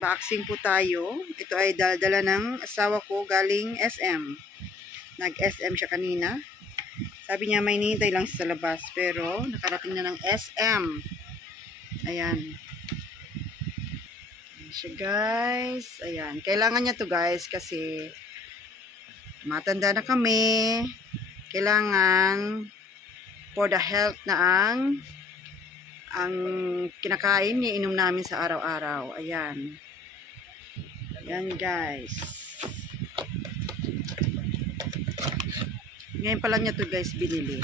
Boxing po tayo. Ito ay dala ng asawa ko galing SM. Nag-SM siya kanina. Sabi niya may hinihintay lang sa labas. Pero nakarating na ng SM. Ayan. Ayan siya guys. Ayan. Kailangan niya to guys kasi matanda na kami. Kailangan for the health na ang kinakain niya, inom namin sa araw-araw. Ayan. Ayan guys. Ngayon pa lang niya to guys binili.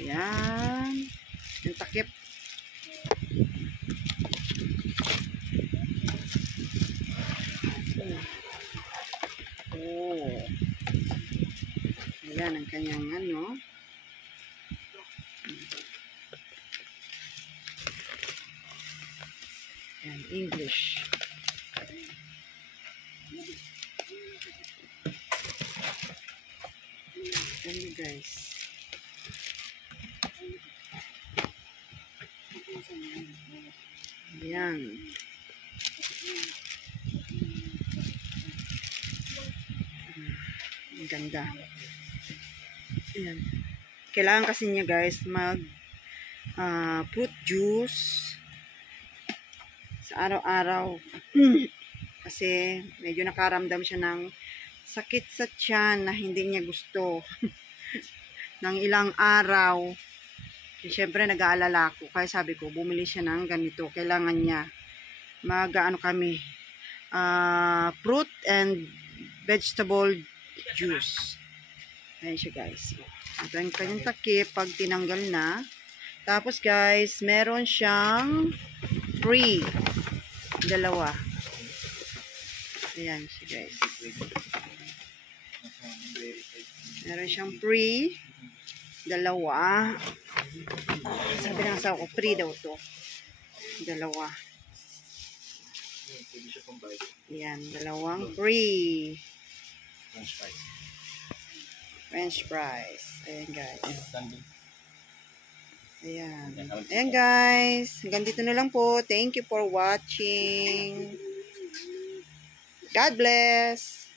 Ayan. Yung takip. Oh. Ayan ang kanyang ano. Ayan, English. Ayan guys. Ayan. Ang ganda. Ayan. Kailangan kasi niya guys mag fruit juice sa araw-araw. Kasi medyo nakaramdam siya ng sakit sa tiyan na hindi niya gusto. Ng ilang araw. Siyempre nag-aalala ako. Kaya sabi ko bumili siya ng ganito. Kailangan niya mag-ano kami fruit and vegetable juice. Ayan siya guys. Ito yung kanyang takip pag tinanggal na. Tapos guys, meron siyang free. Dalawa. Ayan siya guys. Meron siyang free. Dalawa. Sabi ng asawa ko, free daw to. Dalawa. Ayan, dalawang free. French fries. Ayan guys. Ayan. Ayan guys. Hanggang dito na lang po. Thank you for watching. God bless.